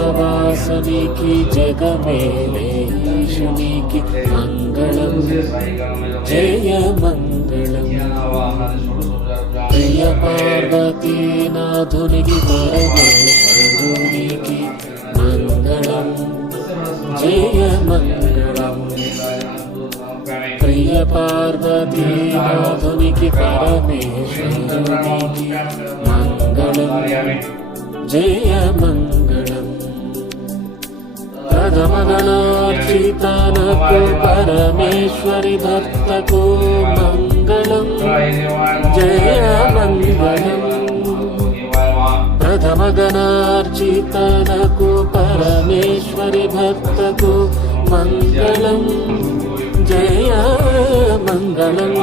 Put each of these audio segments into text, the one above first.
कैलासवासुनिकी जगमेलेशुनिकी मंगलम जय मंगलम प्रिय पार्वती नाथुनिकी परमेश्वरुनिकी मंगलम जय मंगलम प्रिय पार्वती नाथुनिकी परमेश्वरुनिकी मंगलम जय मंगलम प्रथमगणार्चितनको परमेश्वरी भक्तको मंगलम जय मंगलम प्रथमगणार्चितनको परमेश्वरी भक्तको मंगलम जय मंगलम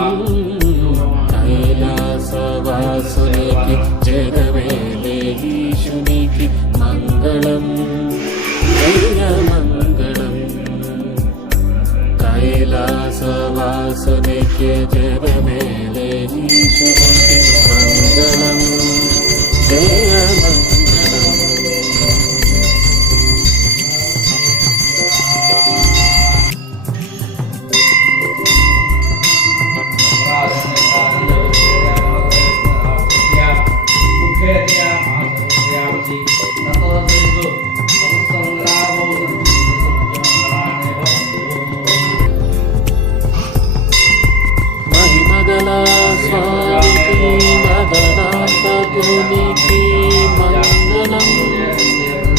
कैलासवासुनिकी जगमेलेशुनिकी मंगलम जय मंगलम कैलासवासुनिकी जगमेलेशुनिकी मंगलम जय मंगलम महिमगला स्वामी मदनाथुनिकी मंगलम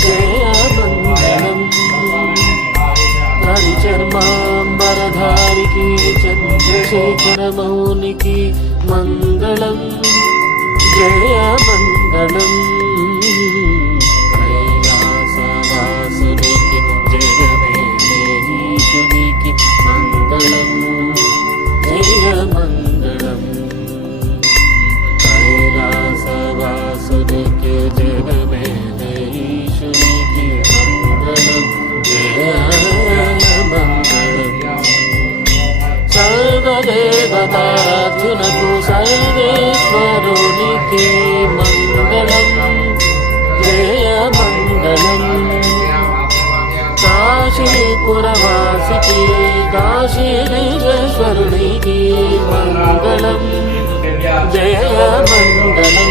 जय मंगलम हरिचर्मांबरधारिकी चंद्रशेखर मौनिकी मंगलम जय मंगलम कैलासवासुनिकी जगमेलेशुनिकी मंगलम जय मंगलम कैलासवासुनिकी जगमेलेशुनिकी मंगलम जय मंगलम सर्वदेवताराधुनको सर्वेश्वरुनिकी मंगलम जय मंगलम काशीपुरवासिकी काशीलीश्वरुनिकी मंगलम जय मंगलम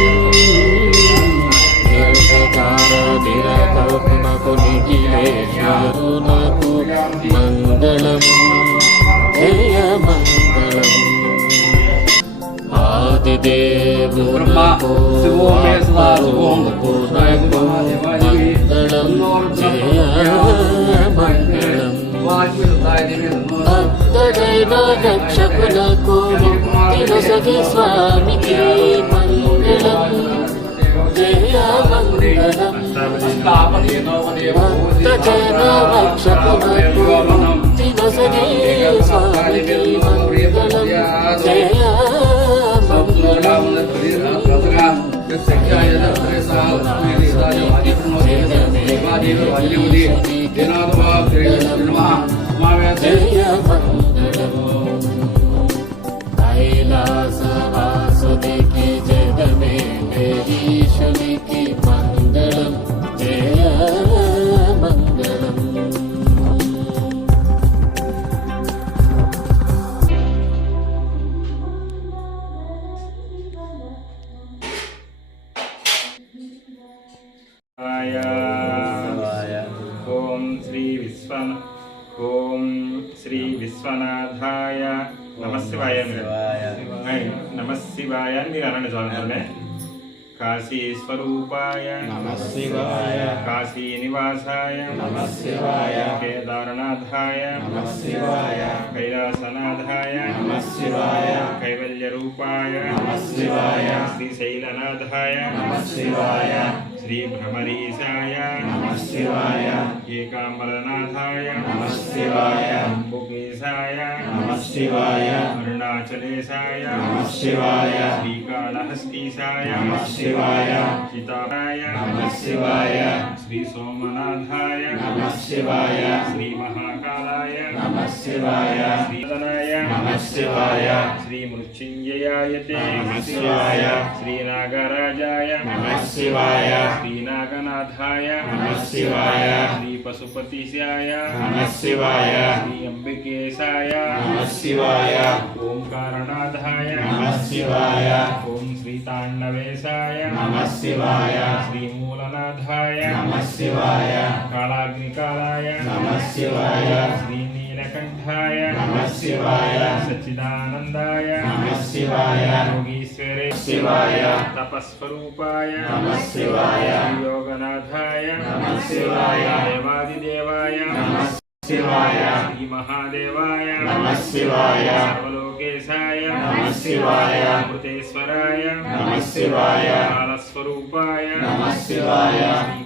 निर्विकारधिरकल्पनको निखिलेश्वरुनको मंगलम जय मंगलम आदिदेवुनको मंगलम जय मंगलम भक्तजन रक्षकुनको मुक्तिनसगे स्वामिकी मंगलम जय मंगलम भक्तजन रक्षकुनको मुक्तिनसगे स्वामिकी मंगलम जय कैलासवासुनिकी जगमेलेशुनिकी मंगलम जय मंगलम ओम श्री विश्वनाथाय नमः शिवाय नमः शिवाय अनंడి काशी स्वरूपाय नमः शिवाय काशी निवासाय नमः शिवाय केदारनाथाय नमः शिवाय कैलासनाथाय नमः शिवाय कैवल्य रूपाय नमः शिवाय श्रीशैलनाथाय नमः शिवाय శ్రీ భ్రమరీశాయ నమః శివాయ ఏకాంబరనాథాయ నమః శివాయ అంబుకేశాయ నమః శివాయ అరుణాచలేశాయ నమః శివాయ శ్రీకాళహస్తీశాయ నమః శివాయ చితాయ నమః శివాయ శ్రీ సోమనాథాయ నమః శివాయ శ్రీ మహాకాళాయ నమః శివాయ శ్రీధనాయ నమః శివాయ శ్రీ మృత్యుంజయాయతే నమః శివాయ శ్రీ నాగరాజాయ నమః శివాయ శ్రీ నాగనాథాయ నమః శివాయ శ్రీ పశుపతిశాయ నమః శివాయ శ్రీ అంబికేశాయ నమః శివాయ ఓంకారనాథాయ నమః శివాయ ఓం శ్రీతాండవేశాయ నమః శివాయ శ్రీమూలనాథాయ నమః శివాయ కాళాగ్నికాలాయ నమః శివాయ శ్రీనీలకంఠాయ నమః శివాయ సచ్చిదానందాయ నమః శివాయ యోగీశ్వరే శివాయ తపస్వరూపాయ నమః శివాయ యోగనాథాయ నమః శివాయ దేవాదిదేవాయ నమః శివాయ శ్రీ మహాదేవాయ నమః శివాయ సర్వలోకేశాయ నమః శివాయ అమృతేశ్వరాయ నమః శివాయ కాలస్వరూపాయ నమః శివాయ శ్రీ